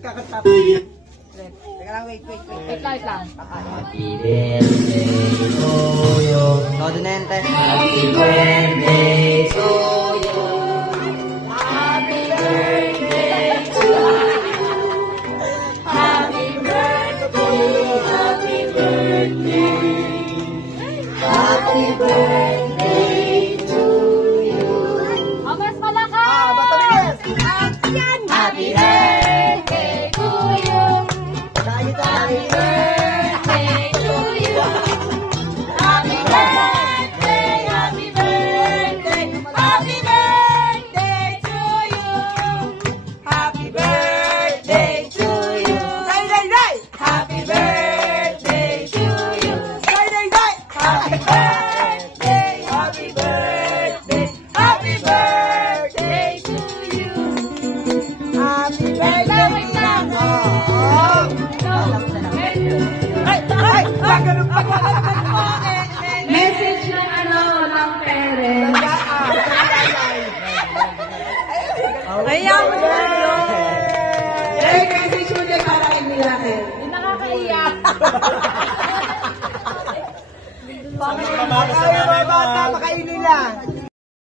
Kakanta. Teka lang, wait. Wait lang. Happy birthday to you. Todo na yan, tayo. Happy birthday to you. Happy birthday to you. Happy birthday. Happy birthday. Happy birthday to you. O, mas malakas! Batawilis! Happy birthday to you. Tayo. Happy birthday to you. Happy birthday, happy birthday, happy birthday to you. Happy birthday to you. Day! Happy birthday to you. Day! Happy birthday, happy birthday, happy birthday to you. Happy Wait lang, wait lang. Ay! Ganun pa! Message ng ng parents. Ayaw mo na yun! Eh, kasi Julia para kay Miracle. Hindi nakakaiyak. Ay, mga bata, makainin lang.